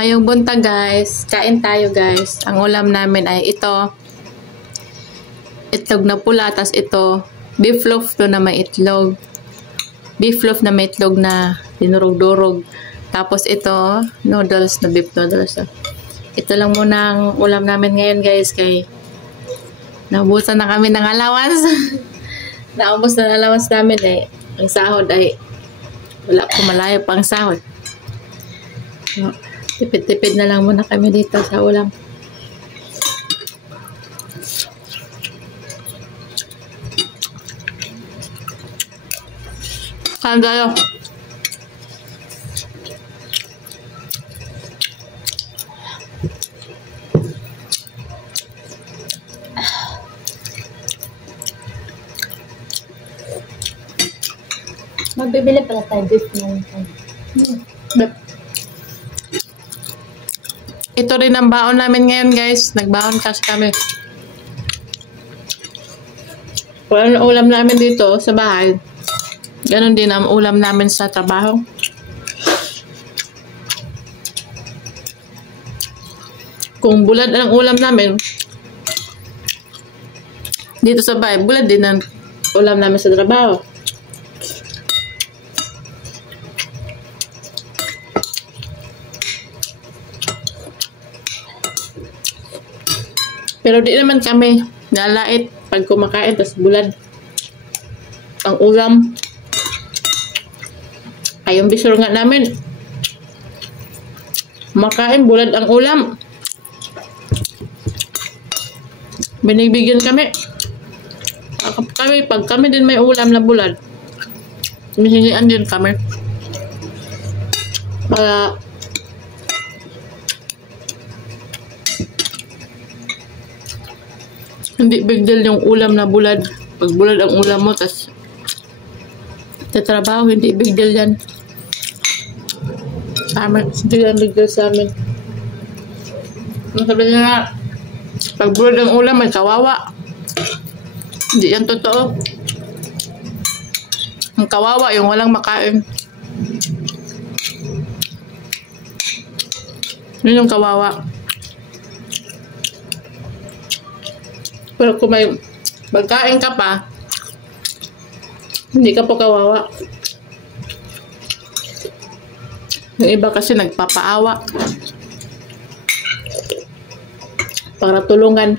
Ngayong buntag guys, kain tayo guys. Ang ulam namin ay ito. Itlog na pula, tas ito beef loaf to na may itlog. Beef loaf na may itlog na dinurog-durog. Tapos ito, noodles na beef noodles. Ito lang muna ang ulam namin ngayon guys, kay naubusan na kami ng allowance. Naubos na allowance namin eh. Ang sahod ay wala po, malayo pang sahod. Tipid-tipid na lang muna kami dito sa ulam. Kain tayo. Magbibili pala tayo beef ng Beef. Ito rin ang baon namin ngayon guys. Nagbaon kasi kami. Wala ang ulam namin dito sa bahay. Ganon din ang ulam namin sa trabaho. Kung bulad ang ulam namin dito sa bahay, bulad din ang ulam namin sa trabaho. Pero di naman kami nalait pag kumakain, tas bulad ang ulam. Ay, yung bisor nga namin, makain bulad ang ulam. Binibigyan kami. Pag kami din may ulam na bulad, hinihingian din kami. Para hindi big deal yung ulam na bulad. Pag bulad ang ulam mo, tas sa trabaho, hindi big deal yan. Hindi yan big deal sa amin. Sabi niya nga, pag bulad ang ulam, may kawawa. Hindi yan totoo. Ang kawawa, yung walang makain. Yun yung kawawa. Pero kung may magkain ka pa, hindi ka po kawawa. Yung iba kasi nagpapaawa para tulungan.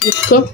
Diyos ko.